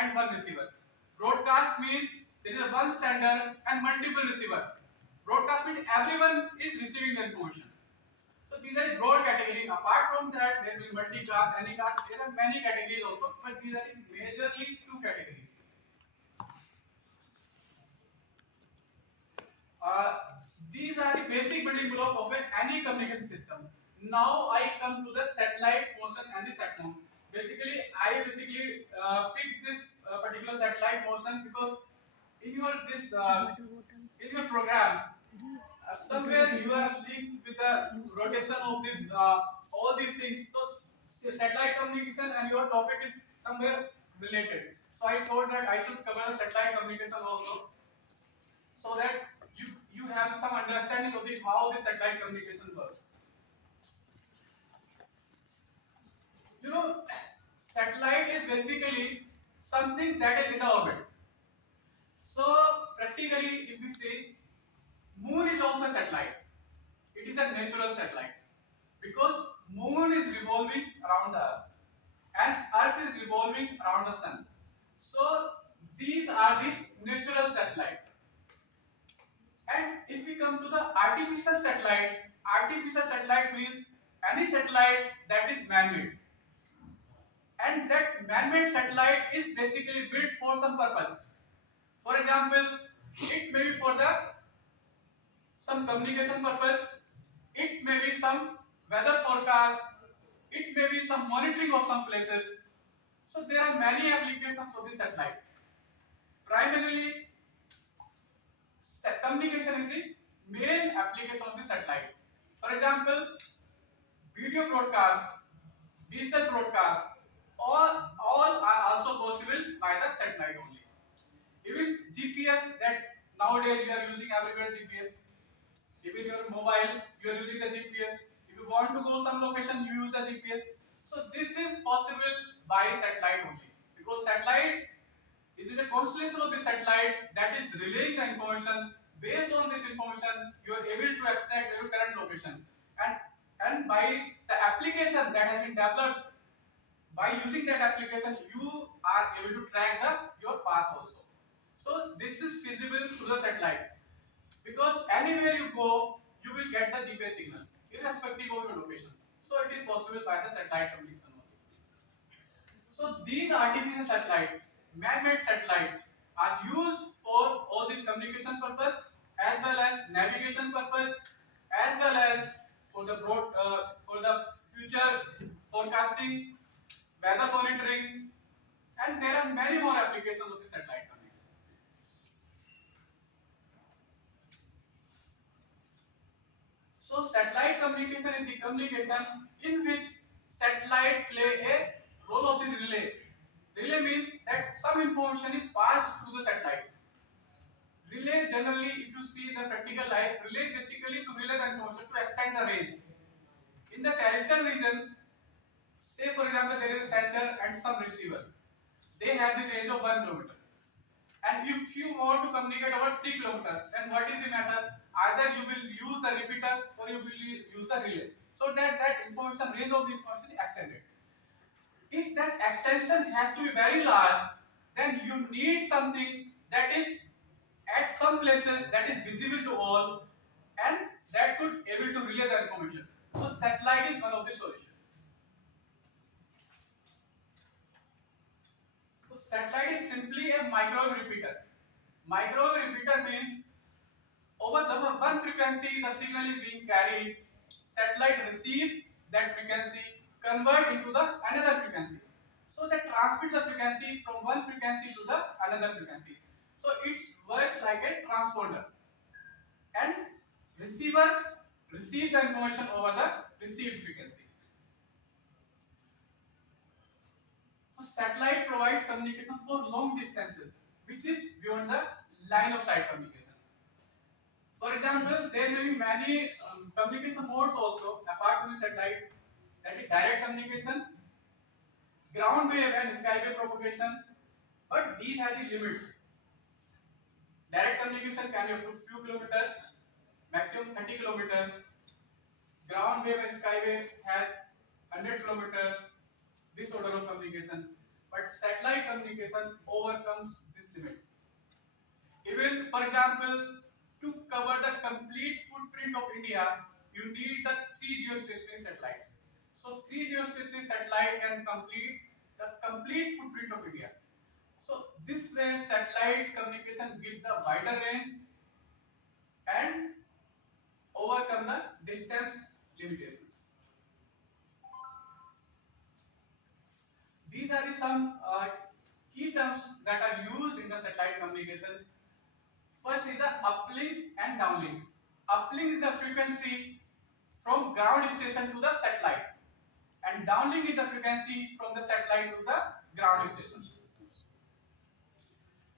and one receiver. Broadcast means there is a one sender and multiple receiver. Broadcast means everyone is receiving the information. So these are broad category. Apart from that, there will be multi-class, any-class. There are many categories also, but these are majorly two categories. Uh, these are the basic building block of any communication system. Now I come to the satellite motion and the satcom. I picked this particular satellite motion because in your in your program somewhere you are linked with the rotation of this all these things. So satellite communication and your topic is somewhere related. So I thought that I should cover satellite communication also, so that you have some understanding of how the satellite communication works. You know, satellite is basically something that is in the orbit. So practically, if we say moon is also a satellite, it is a natural satellite because moon is revolving around the earth and earth is revolving around the sun. So these are the natural satellite. And if we come to the artificial satellite means any satellite that is man-made. And that man-made satellite is basically built for some purpose. For example, it may be for the some communication purpose, it may be some weather forecast, it may be some monitoring of some places. So there are many applications of the satellite. Primarily, communication is the main application of the satellite. For example, video broadcast, digital broadcast, all are also possible by the satellite only. Even GPS, that nowadays we are using everywhere GPS. Even your mobile, you are using the GPS. If you want to go some location, you use the GPS. So this is possible by satellite only, because satellite is a constellation of the satellite that is relaying the information. Based on this information, you are able to extract your current location, and by the application that has been developed, by using that application, you are able to track your path also. So this is feasible through the satellite, because anywhere you go, you will get the GPS signal, irrespective of your location. So it is possible by the satellite communication only. So these artificial satellite, man-made satellite, are used for all these communication purpose, as well as navigation purpose, as well as for the future forecasting, weather monitoring, and there are many more applications of the satellite communication. So satellite communication is the communication in which satellite play a role of the relay. Relay means that some information is passed through the satellite. Relay generally, if you see the practical life, relay is basically to relay the information to extend the range. In the terrestrial region, say for example there is a sender and some receiver. They have the range of 1 kilometer. And if you want to communicate over 3 kilometers, then what is the matter? Either you will use the repeater or you will use the relay. So that information, range of the information is extended. If that extension has to be very large, then you need something that is at some places that is visible to all, and that could able to relay the information. So satellite is one of the solutions. So satellite is simply a microwave repeater. Microwave repeater means over the one frequency the signal is being carried, satellite receive that frequency, convert into the another frequency. So that transmit the frequency from one frequency to the another frequency. So it works like a transponder. And receiver receive the information over the received frequency. So satellite provides communication for long distances, which is beyond the line of sight communication. For example, there may be many communication modes also apart from the satellite. That is direct communication, ground wave and sky wave propagation, but these have the limits. Direct communication can be up to few kilometers, maximum 30 kilometers. Ground wave and sky waves have 100 kilometers. This order of communication. but satellite communication overcomes this limit. Even, for example, to cover the complete footprint of India, you need the three geostationary satellites. So, three geostationary satellite can complete the complete footprint of India. So, this way satellites communication give the wider range and overcome the distance limitations. These are the some key terms that are used in the satellite communication. First is the uplink and downlink. Uplink is the frequency from ground station to the satellite, and downlink is the frequency from the satellite to the ground station.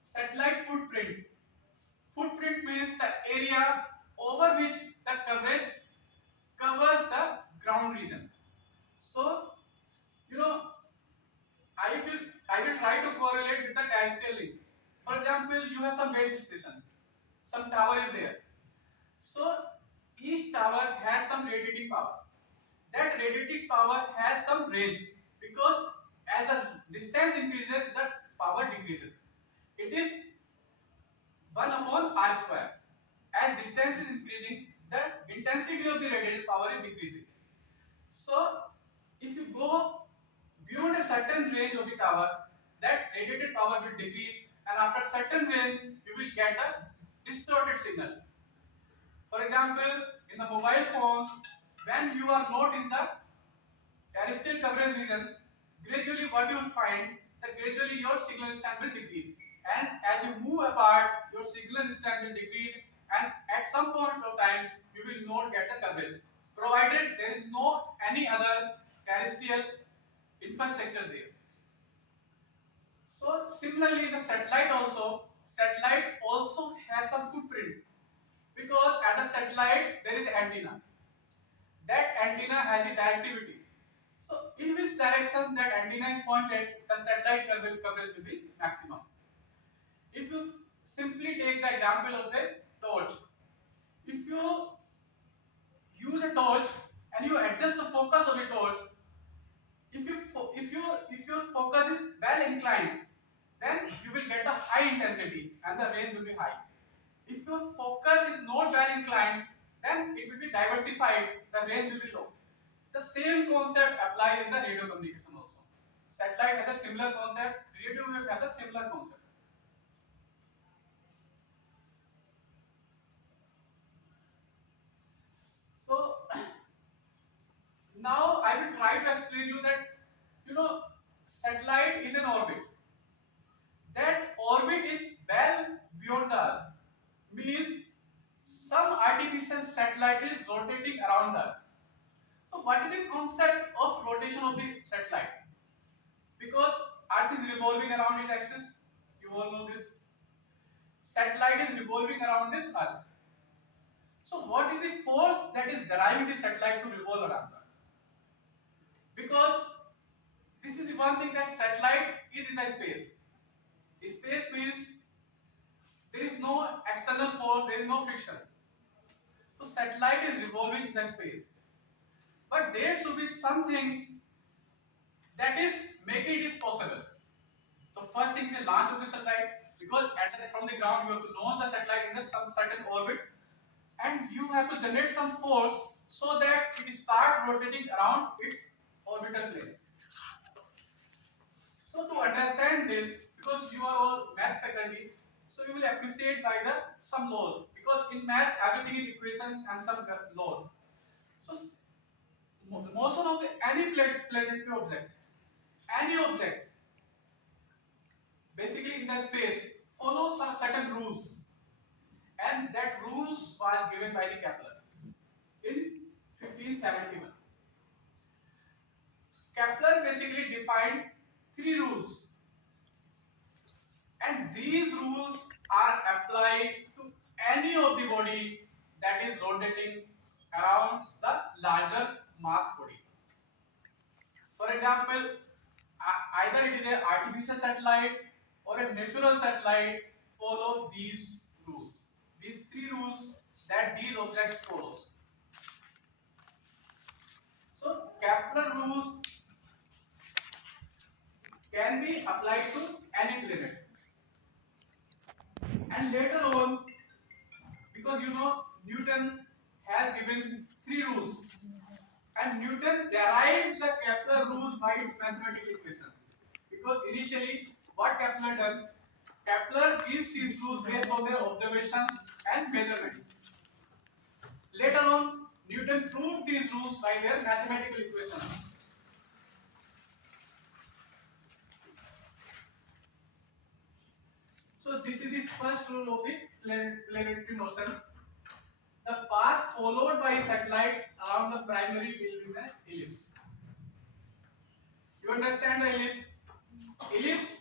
Satellite footprint. Footprint means the area over which the coverage covers the ground region. So, you know, I will try to correlate with the terrestrial link. For example, you have some base station, some tower is there. So each tower has some radiating power. That radiating power has some range, because as the distance increases, the power decreases. It is 1 upon r square. As distance is increasing, the intensity of the radiated power is decreasing. So if you go beyond a certain range of the tower, that radiated power will decrease, and after certain range, you will get a distorted signal. For example, in the mobile phones, when you are not in the terrestrial coverage region, gradually what you will find that gradually your signal strength will decrease, and as you move apart, your signal strength will decrease, and at some point of time, you will not get the coverage, provided there is no any other terrestrial infrastructure there. So similarly, the satellite also has some footprint, because at the satellite there is antenna. That antenna has a directivity. So in which direction that antenna is pointed, the satellite coverage will be maximum. If you simply take the example of the torch, if you use a torch and you adjust the focus of the torch, if your focus is well inclined, then you will get a high intensity and the range will be high. If your focus is not well inclined, then it will be diversified, the range will be low. The same concept applies in the radio communication also. Satellite has a similar concept, radio wave has a similar concept. So now I will try to explain you that, satellite is an orbit. That orbit is well beyond the Earth. Means some artificial satellite is rotating around the Earth. So what is the concept of rotation of the satellite? Because Earth is revolving around its axis, you all know this. Satellite is revolving around this Earth. So what is the force that is driving the satellite to revolve around the Earth? Because this is the one thing, that satellite is in the space. Space means there is no external force, there is no friction. So satellite is revolving in the space. But there should be something that is making it possible. So first thing is the launch of the satellite, because from the ground you have to launch the satellite in some certain orbit, and you have to generate some force so that it start rotating around its orbital plane. So to understand this, because you are all maths faculty, so you will appreciate by the some laws, because in maths everything is equations and some laws. So motion of any planetary object, any object, basically in the space, follows some certain rules, and that rules was given by the Kepler in 1571. Kepler basically defined three rules, and these rules are applied to any of the body that is rotating around the larger mass body. For example, either it is an artificial satellite or a natural satellite, follow these rules. These three rules that these objects follows. So can be applied to any planet. And later on, because Newton has given three rules, and Newton derived the Kepler rules by its mathematical equations. Because initially, what Kepler done? Kepler gives these rules based on their observations and measurements. Later on, Newton proved these rules by their mathematical equations. So this is the first rule of the planetary motion. The path followed by a satellite around the primary will be an ellipse. You understand the ellipse? Ellipse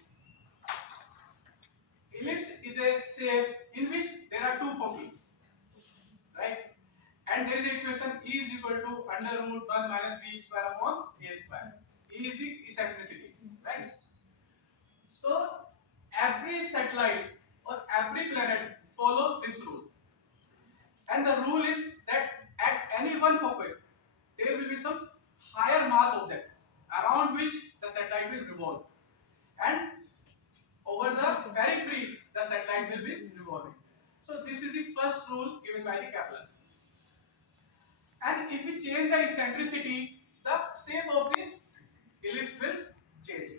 Ellipse is a shape in which there are two foci, right? And there is the equation E is equal to under root 1 minus b square upon a square. E is the eccentricity, right? So every satellite or every planet follow this rule. And the rule is that at any one foci, there will be some higher mass object around which the satellite will revolve. And over the periphery, the satellite will be revolving. So this is the first rule given by the Kepler. And if we change the eccentricity, the shape of the ellipse will change.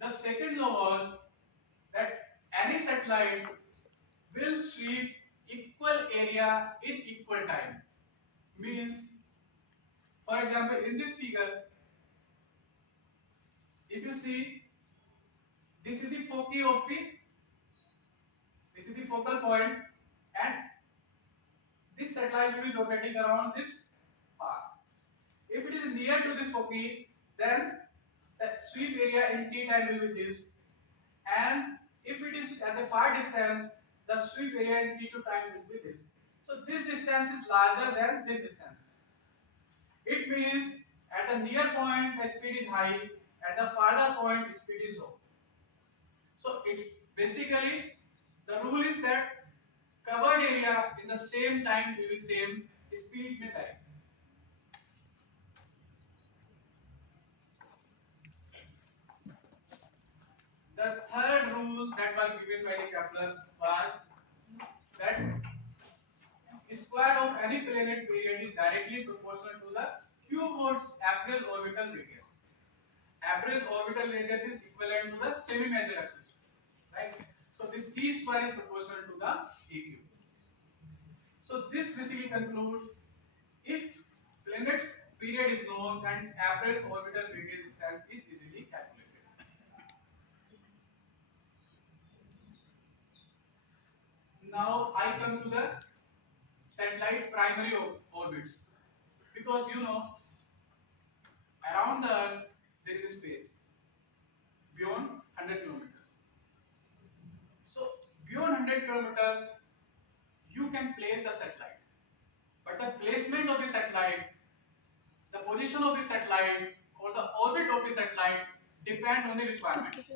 The second law was that any satellite will sweep equal area in equal time. Means, for example, in this figure, if you see, this is the foci of this is the focal point, and this satellite will be rotating around this path. If it is near to this foci, then the sweep area in t time will be this, and if it is at the far distance, the sweep area in t2 time will be this. So this distance is larger than this distance. It means at the near point the speed is high, at the farther point the speed is low. So it basically the rule is that covered area in the same time will be same, speed may vary. The third rule that was given by the Kepler was that square of any planet period is directly proportional to the cuboid's average orbital radius. Average orbital radius is equivalent to the semi-major axis, right? So this t square is proportional to the a cube. So this basically concludes if planet's period is known and its average orbital radius distance is easily calculated. Now I come to the satellite primary orbits, because around the Earth there is space beyond 100 kilometers. So beyond 100 kilometers you can place a satellite, but the placement of the satellite, the position of the satellite or the orbit of the satellite depend on the requirements.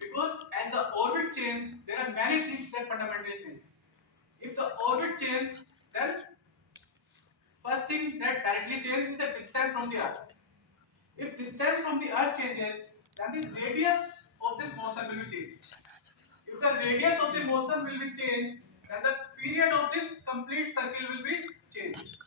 Because as the orbit change, there are many things that fundamentally change. If the orbit change, then first thing that directly changes is the distance from the Earth. If distance from the Earth changes, then the radius of this motion will be changed. If the radius of the motion will be changed, then the period of this complete circle will be changed.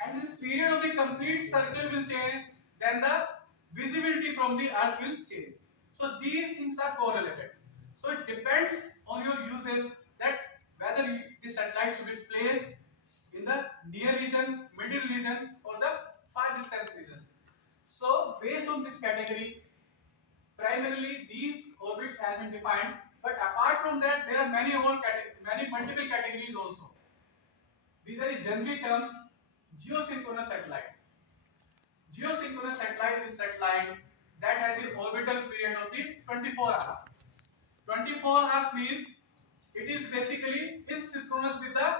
And the period of the complete circle will change, then the visibility from the Earth will change. So these things are correlated. So it depends on your uses that whether the satellite should be placed in the near region, middle region, or the far distance region. So based on this category, primarily these orbits have been defined. But apart from that, there are many multiple categories also. These are the general terms. Geosynchronous satellite. Geosynchronous satellite is a satellite that has the orbital period of the 24 hours. 24 hours means it is basically synchronous with the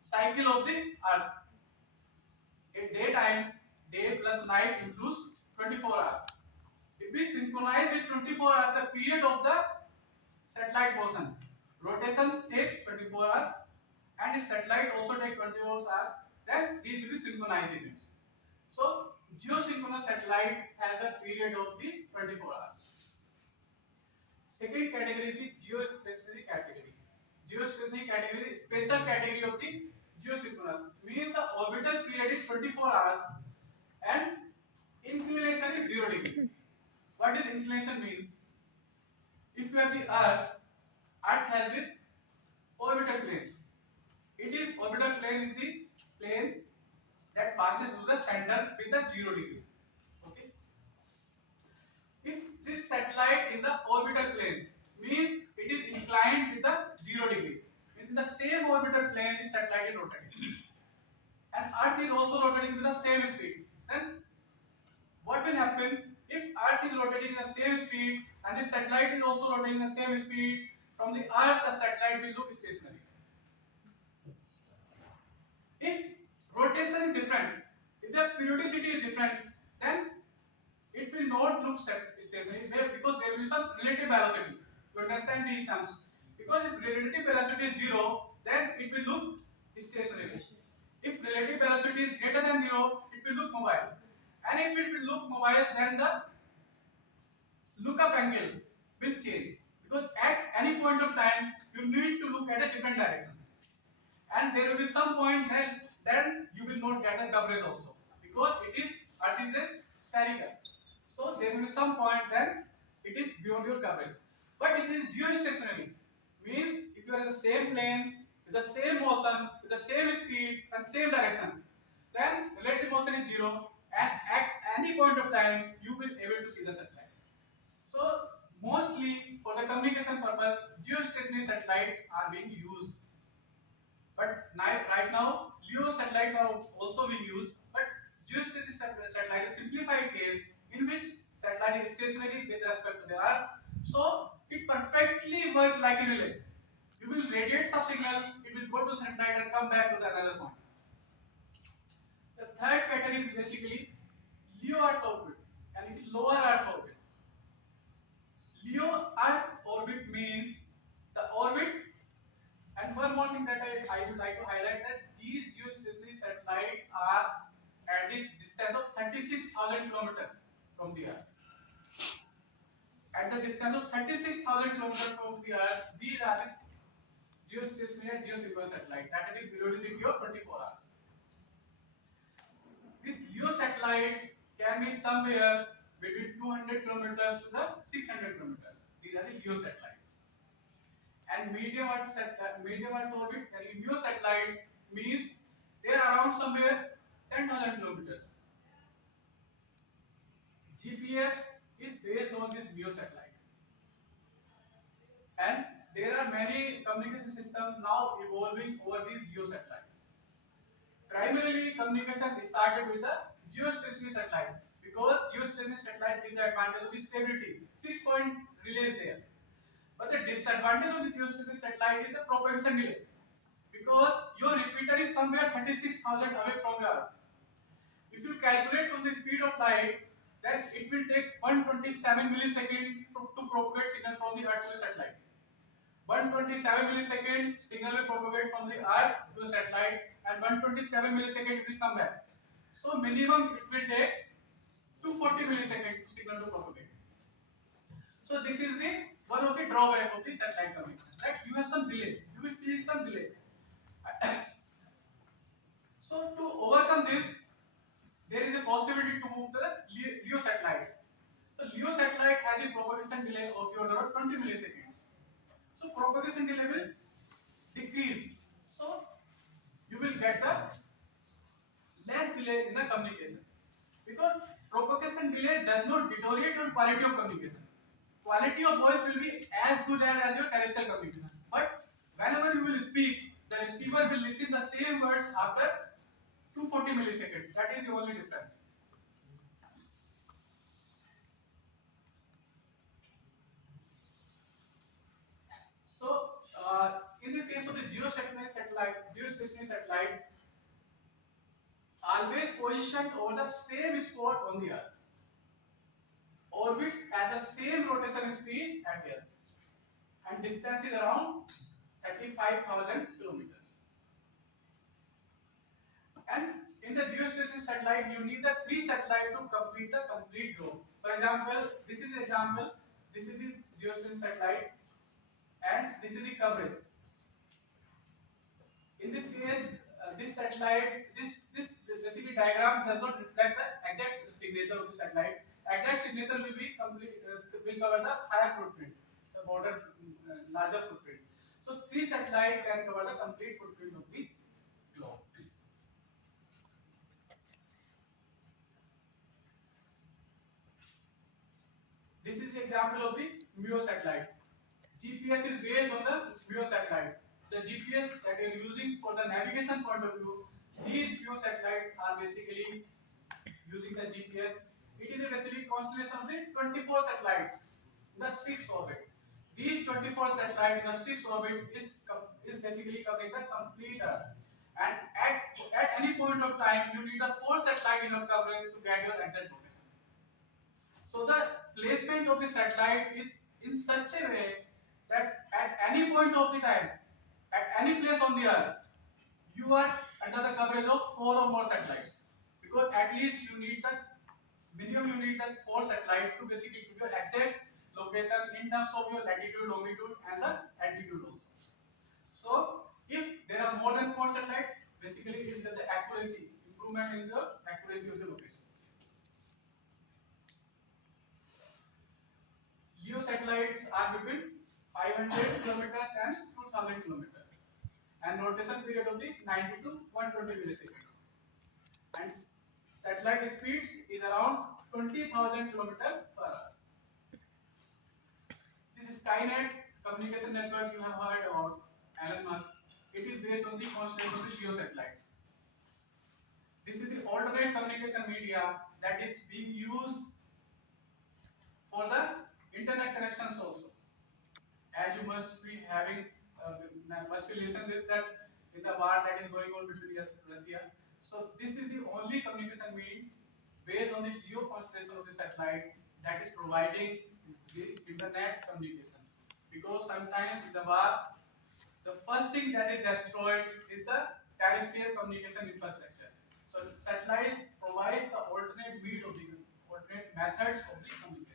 cycle of the Earth. In daytime, day plus night includes 24 hours. If we synchronize with 24 hours, the period of the satellite motion, rotation takes 24 hours, and its satellite also take 24 hours, then these will be synchronized events. So geosynchronous satellites have a period of the 24 hours. Second category is the geostationary category. Geostationary category is special category of the geosynchronous. Means the orbital period is 24 hours and inclination is 0 degree. What does inclination means? If you have the Earth has this orbital plane. It is orbital plane is the plane that passes through the center with the 0 degree. Okay. If this satellite in the orbital plane means it is inclined with the 0 degree. In the same orbital plane, the satellite is rotating, and Earth is also rotating with the same speed. Then what will happen if Earth is rotating in the same speed and the satellite is also rotating in the same speed? From the Earth, the satellite will look stationary. If rotation is different, if the periodicity is different, then it will not look stationary because there will be some relative velocity. You understand these terms? Because if relative velocity is 0, then it will look stationary. If relative velocity is greater than 0, it will look mobile. And if it will look mobile, then the lookup angle will change. Because at any point of time, you need to look at a different directions. And there will be some point then you will not get a coverage also. Because it is Earth is a spherical. So there will be some point then it is beyond your coverage. But it is geostationary. Means if you are in the same plane, with the same motion, with the same speed and same direction, then relative motion is 0 and at any point of time you will able to see the satellite. So mostly for the communication purpose, geostationary satellites are being used. But right now, LEO satellites are also being used. But geostationary satellite is a simplified case in which satellite is stationary with respect to the Earth. So it perfectly works like a relay. You will radiate some signal, it will go to satellite and come back to the another point. The third category is basically LEO Earth orbit and it is lower Earth orbit. LEO Earth orbit means the orbit, and one more thing that I would like to highlight that these geostationary satellites are at the distance of 36,000 km from the Earth. At the distance of 36,000 km from the Earth, these are the geostationary and geosynchronous satellites that have a periodicity of 24 hours. These LEO satellites can be somewhere between 200 kilometers to the 600 kilometers. These are the LEO satellites. And medium Earth orbit, and LEO satellites means they are around somewhere 10,000 kilometers. GPS is based on this LEO satellite, and there are many communication systems now evolving over these LEO satellites. Primarily, communication started with the geostationary satellite because geostationary satellite gives the advantage of the stability, fixed point relays there. But the disadvantage of the geostationary satellite is the propagation delay because your repeater is somewhere 36,000 away from the Earth. If you calculate on the speed of light, then it will take 127 milliseconds to propagate signal from the Earth to the satellite. 127 millisecond signal will propagate from the Earth to the satellite, and 127 millisecond will come back. So minimum it will take 240 milliseconds signal to propagate. So this is the one of the drawback of the satellite communication. That you have some delay. You will feel some delay. So to overcome this, there is a possibility to move the LEO satellites. So LEO satellite has a propagation delay of the order of 20 milliseconds. So propagation delay will decrease. So you will get the less delay in the communication. Because propagation delay does not deteriorate your quality of communication. Quality of voice will be as good as your terrestrial communication. But whenever you will speak, the receiver will listen the same words after 240 milliseconds. That is the only difference. So, in the case of the geostationary satellite, always positioned over the same spot on the Earth, orbits at the same rotation speed at the Earth, and distance is around 35,000 kilometers. And in the geostationary satellite, you need the three satellites to complete the complete globe. For example, this is the example. This is the geostationary satellite, and this is the coverage. In this case, this satellite, this basically diagram does not reflect the exact signature of the satellite. Exact signature will be complete, will cover the higher footprint, the border, larger footprint. So three satellites can cover the complete footprint of the globe. This is the example of the MEO satellite. GPS is based on the MEO satellite. The GPS that you are using for the navigation point of view, these MEO satellites are basically using the GPS. It is a basically constellation of the 24 satellites in the 6th orbit. These 24 satellites in the 6th orbit is basically covering the complete Earth. And at any point of time, you need a 4 satellite in your coverage to get your exact location. So the placement of the satellite is in such a way that at any point of the time, at any place on the earth, you are under the coverage of 4 or more satellites. Because at least you need the minimum, you need the 4 satellites to basically give you exact location in terms of your latitude, longitude, and the altitude also. So if there are more than 4 satellites, basically it is the accuracy, improvement in the accuracy of the location. LEO satellites are between 500 kilometers and 2000 kilometers, and rotation period of the 90 to 120 milliseconds. And satellite speeds is around 20,000 kilometers per hour. This is Skynet communication network you have heard about, Elon Musk. It is based on the constellation of the LEO satellites. This is the alternate communication media that is being used for the internet connections also. As you must be having, must be listen this that in the war that is going on between Russia. So this is the only communication means based on the geo constellation of the satellite that is providing the internet communication. Because sometimes in the war, the first thing that is destroyed is the terrestrial communication infrastructure. So satellite provides the alternate means of the alternate methods of the communication.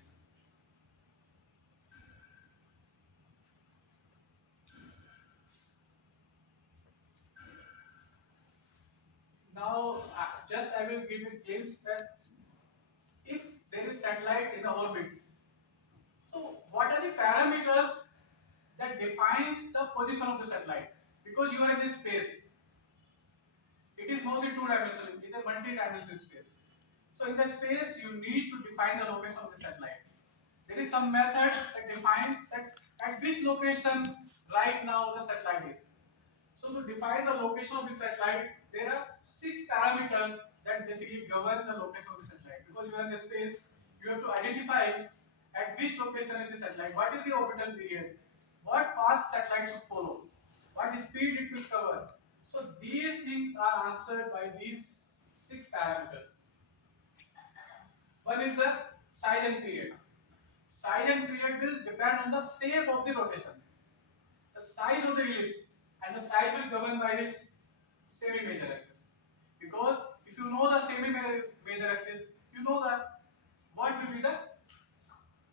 Now, just I will give a glimpse that if there is satellite in the orbit, so what are the parameters that defines the position of the satellite? Because you are in this space, it is not a two-dimensional; it is a multi-dimensional space. So in the space, you need to define the location of the satellite. There is some method that defines that at which location right now the satellite is. So to define the location of the satellite, there are 6 parameters that basically govern the location of the satellite. Because you are in the space, you have to identify at which location is the satellite, what is the orbital period, what path satellite should follow, what speed it will cover. So these things are answered by these 6 parameters. One is the size and period. Size and period will depend on the shape of the rotation, the size of the ellipse, and the size will govern by its semi-major axis. Because if you know the semi-major axis, you know that what will be the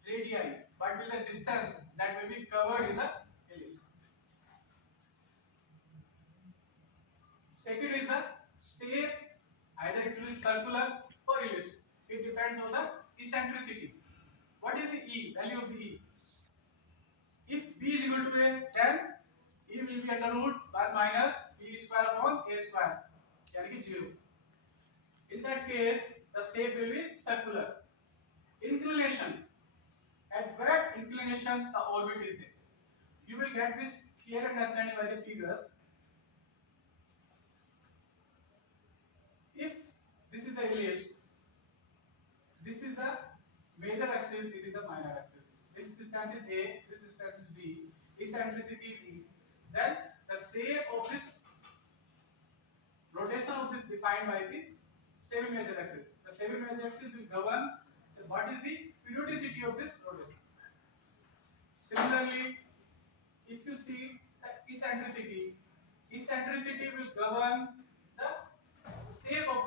radii, what will the distance that will be covered in the ellipse. Second is the shape, either it will be circular or ellipse. It depends on the eccentricity. What is the E, value of the E? If B is equal to A, then E will be under root 1 minus B square upon A square, यानी कि 0. In that case, the shape will be circular. Inclination, at what inclination the orbit is there. You will get this clear understanding by the figures. If this is the ellipse, this is the major axis, this is the minor axis. This distance is A, this distance is B, eccentricity is E. Then the shape of this rotation of this defined by the semi-major axis. The semi-major axis will govern what is the periodicity of this rotation. Similarly, if you see the eccentricity, eccentricity will govern the escape of